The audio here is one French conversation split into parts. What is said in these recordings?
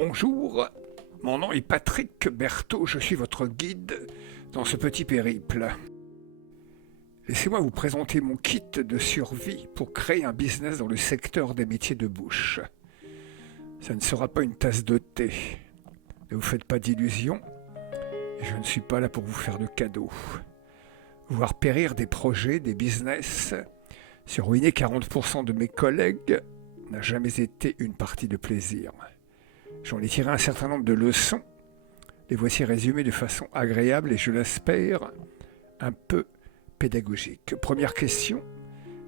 Bonjour, mon nom est Patrick Berthaud, je suis votre guide dans ce petit périple. Laissez-moi vous présenter mon kit de survie pour créer un business dans le secteur des métiers de bouche. Ça ne sera pas une tasse de thé. Ne vous faites pas d'illusions, je ne suis pas là pour vous faire de cadeaux. Voir périr des projets, des business, se ruiner 40% de mes collègues n'a jamais été une partie de plaisir. J'en ai tiré un certain nombre de leçons. Les voici résumées de façon agréable et je l'espère un peu pédagogique. Première question,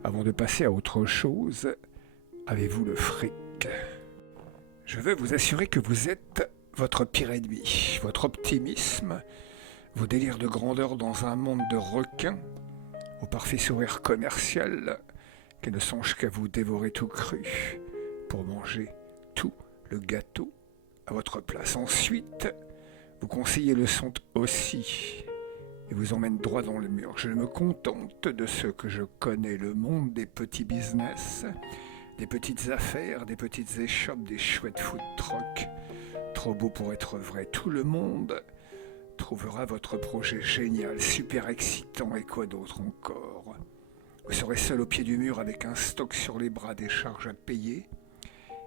avant de passer à autre chose, avez-vous le fric? Je veux vous assurer que vous êtes votre pire ennemi. Votre optimisme, vos délires de grandeur dans un monde de requins, au parfait sourire commercial qui ne songe qu'à vous dévorer tout cru pour manger tout le gâteau à votre place. Ensuite, vous conseillez le son aussi et vous emmène droit dans le mur. Je me contente de ce que je connais, le monde des petits business, des petites affaires, des petites échoppes, des chouettes food trucks. Trop beau pour être vrai. Tout le monde trouvera votre projet génial, super excitant et quoi d'autre encore. Vous serez seul au pied du mur avec un stock sur les bras, des charges à payer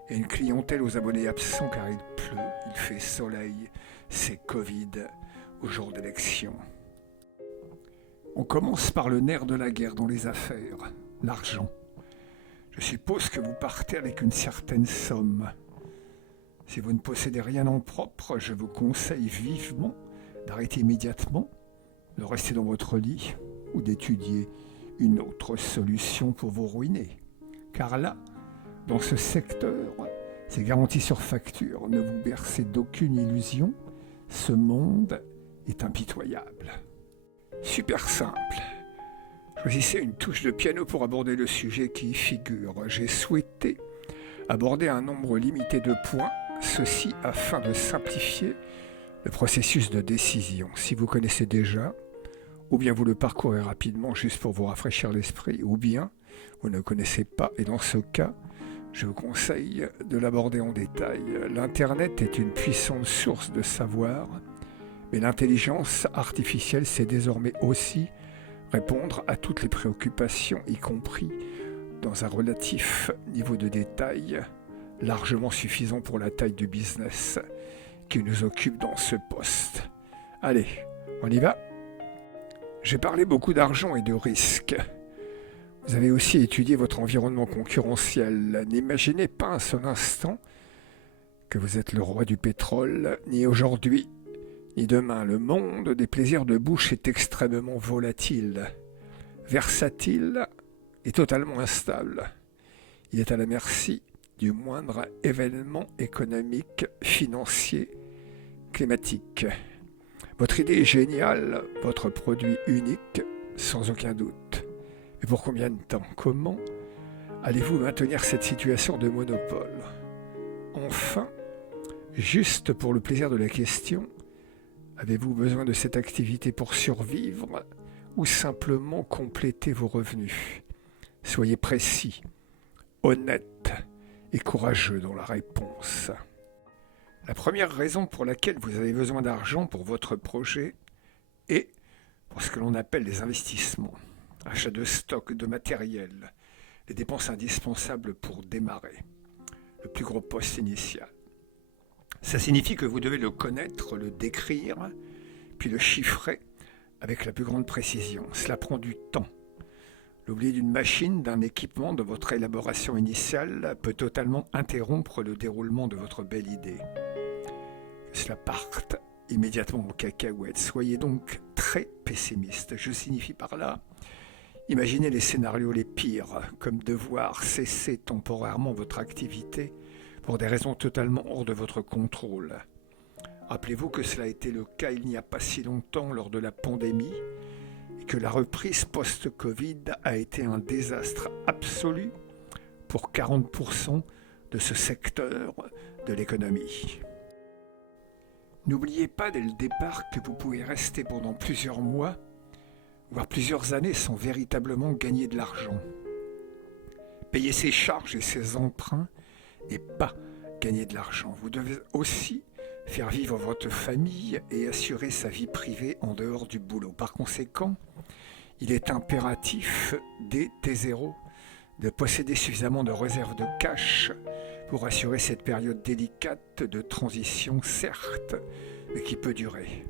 et une clientèle aux abonnés absents car il pleut, il fait soleil, c'est Covid au jour d'élection. On commence par le nerf de la guerre dans les affaires, l'argent. Je suppose que vous partez avec une certaine somme. Si vous ne possédez rien en propre, je vous conseille vivement d'arrêter immédiatement, de rester dans votre lit ou d'étudier une autre solution pour vous ruiner. Car là, dans ce secteur, c'est garanti sur facture. Ne vous bercez d'aucune illusion, ce monde est impitoyable. Super simple. Choisissez une touche de piano pour aborder le sujet qui y figure. J'ai souhaité aborder un nombre limité de points, ceci afin de simplifier le processus de décision. Si vous connaissez déjà, ou bien vous le parcourez rapidement juste pour vous rafraîchir l'esprit, ou bien vous ne connaissez pas, et dans ce cas, je vous conseille de l'aborder en détail. L'Internet est une puissante source de savoir, mais l'intelligence artificielle sait désormais aussi répondre à toutes les préoccupations, y compris dans un relatif niveau de détail largement suffisant pour la taille du business qui nous occupe dans ce poste. Allez, on y va? J'ai parlé beaucoup d'argent et de risques. Vous avez aussi étudié votre environnement concurrentiel. N'imaginez pas un seul instant que vous êtes le roi du pétrole, ni aujourd'hui, ni demain. Le monde des plaisirs de bouche est extrêmement volatile, versatile et totalement instable. Il est à la merci du moindre événement économique, financier, climatique. Votre idée est géniale, votre produit unique, sans aucun doute. Et pour combien de temps? Comment allez-vous maintenir cette situation de monopole? Enfin, juste pour le plaisir de la question, avez-vous besoin de cette activité pour survivre ou simplement compléter vos revenus? Soyez précis, honnête et courageux dans la réponse. La première raison pour laquelle vous avez besoin d'argent pour votre projet est pour ce que l'on appelle les investissements. Achat de stock, de matériel, les dépenses indispensables pour démarrer, le plus gros poste initial. Ça signifie que vous devez le connaître, le décrire, puis le chiffrer avec la plus grande précision. Cela prend du temps. L'oubli d'une machine, d'un équipement, de votre élaboration initiale peut totalement interrompre le déroulement de votre belle idée. Que cela parte immédiatement en cacahuète. Soyez donc très pessimiste. Je signifie par là, imaginez les scénarios les pires, comme devoir cesser temporairement votre activité pour des raisons totalement hors de votre contrôle. Rappelez-vous que cela a été le cas il n'y a pas si longtemps lors de la pandémie et que la reprise post-Covid a été un désastre absolu pour 40% de ce secteur de l'économie. N'oubliez pas dès le départ que vous pouvez rester pendant plusieurs mois, voire plusieurs années sans véritablement gagner de l'argent. Payer ses charges et ses emprunts et pas gagner de l'argent. Vous devez aussi faire vivre votre famille et assurer sa vie privée en dehors du boulot. Par conséquent, il est impératif, dès T0, de posséder suffisamment de réserves de cash pour assurer cette période délicate de transition, certes, mais qui peut durer.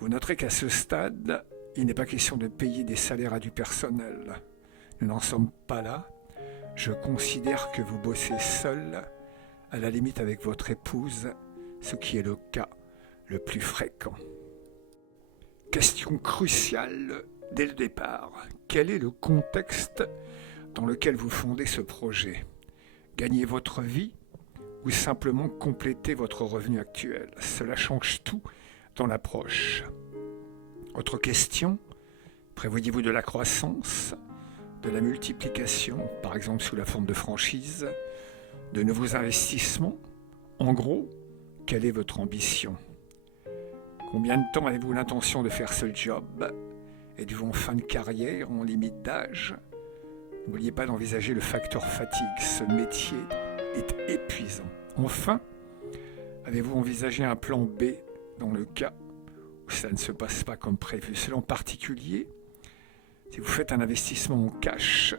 Vous noterez qu'à ce stade, il n'est pas question de payer des salaires à du personnel. Nous n'en sommes pas là. Je considère que vous bossez seul, à la limite avec votre épouse, ce qui est le cas le plus fréquent. Question cruciale dès le départ. Quel est le contexte dans lequel vous fondez ce projet ? Gagner votre vie ou simplement compléter votre revenu actuel ? Cela change tout dans l'approche. Autre question, prévoyez-vous de la croissance, de la multiplication, par exemple sous la forme de franchise, de nouveaux investissements ? En gros, quelle est votre ambition ? Combien de temps avez-vous l'intention de faire ce job ? Êtes-vous en fin de carrière, en limite d'âge ? N'oubliez pas d'envisager le facteur fatigue. Ce métier est épuisant. Enfin, avez-vous envisagé un plan B dans le cas où ça ne se passe pas comme prévu ? Cela en particulier, si vous faites un investissement en cash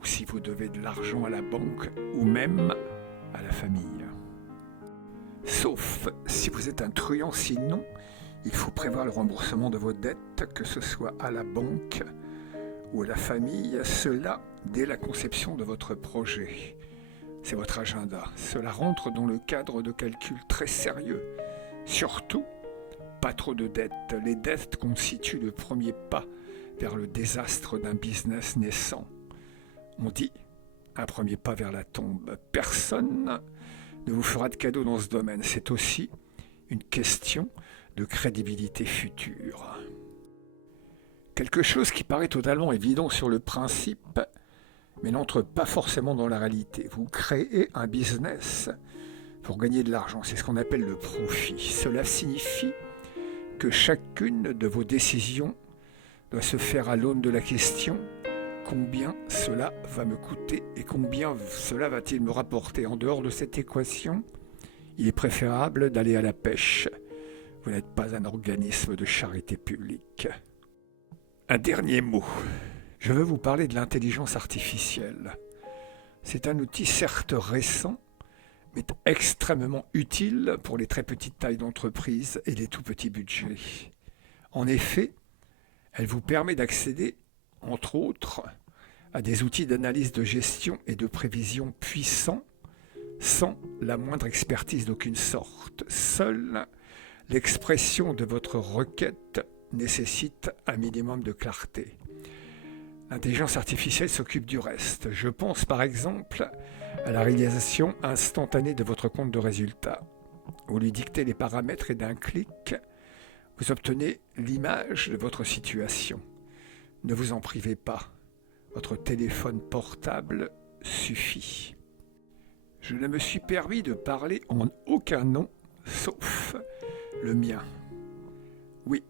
ou si vous devez de l'argent à la banque ou même à la famille. Sauf si vous êtes un truand, sinon il faut prévoir le remboursement de vos dettes, que ce soit à la banque ou à la famille, cela dès la conception de votre projet. C'est votre agenda. Cela rentre dans le cadre de calculs très sérieux. Surtout, pas trop de dettes. Les dettes constituent le premier pas vers le désastre d'un business naissant. On dit un premier pas vers la tombe. Personne ne vous fera de cadeau dans ce domaine. C'est aussi une question de crédibilité future. Quelque chose qui paraît totalement évident sur le principe, mais n'entre pas forcément dans la réalité. Vous créez un business pour gagner de l'argent. C'est ce qu'on appelle le profit. Cela signifie que chacune de vos décisions doit se faire à l'aune de la question « Combien cela va me coûter et combien cela va-t-il me rapporter ?» En dehors de cette équation, il est préférable d'aller à la pêche. Vous n'êtes pas un organisme de charité publique. Un dernier mot. Je veux vous parler de l'intelligence artificielle. C'est un outil certes récent, mais extrêmement utile pour les très petites tailles d'entreprise et les tout petits budgets. En effet, elle vous permet d'accéder, entre autres, à des outils d'analyse de gestion et de prévision puissants, sans la moindre expertise d'aucune sorte. Seule l'expression de votre requête nécessite un minimum de clarté. L'intelligence artificielle s'occupe du reste. Je pense par exemple à la réalisation instantanée de votre compte de résultats. Vous lui dictez les paramètres et d'un clic, vous obtenez l'image de votre situation. Ne vous en privez pas. Votre téléphone portable suffit. Je ne me suis permis de parler en aucun nom, sauf le mien. Oui,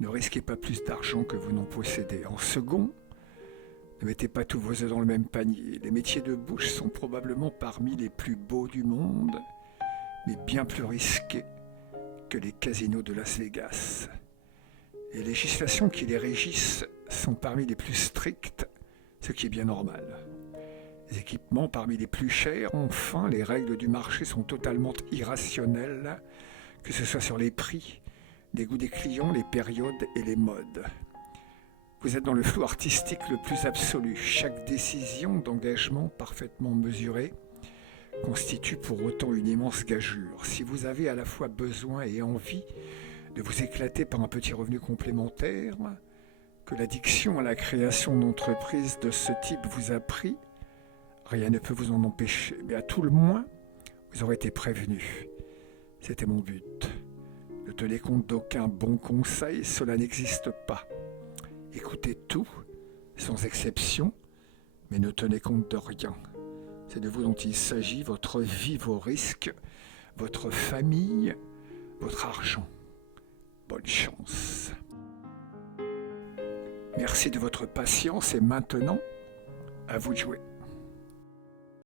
ne risquez pas plus d'argent que vous n'en possédez. En second, ne mettez pas tous vos œufs dans le même panier. Les métiers de bouche sont probablement parmi les plus beaux du monde, mais bien plus risqués que les casinos de Las Vegas. Les législations qui les régissent sont parmi les plus strictes, ce qui est bien normal. Les équipements parmi les plus chers, enfin, les règles du marché sont totalement irrationnelles, que ce soit sur les prix, les goûts des clients, les périodes et les modes. Vous êtes dans le flou artistique le plus absolu. Chaque décision d'engagement parfaitement mesurée constitue pour autant une immense gageure. Si vous avez à la fois besoin et envie de vous éclater par un petit revenu complémentaire, que l'addiction à la création d'entreprises de ce type vous a pris, rien ne peut vous en empêcher. Mais à tout le moins, vous aurez été prévenu. C'était mon but. Ne tenez compte d'aucun bon conseil, cela n'existe pas. Écoutez tout, sans exception, mais ne tenez compte de rien. C'est de vous dont il s'agit, votre vie, vos risques, votre famille, votre argent. Bonne chance. Merci de votre patience et maintenant, à vous de jouer.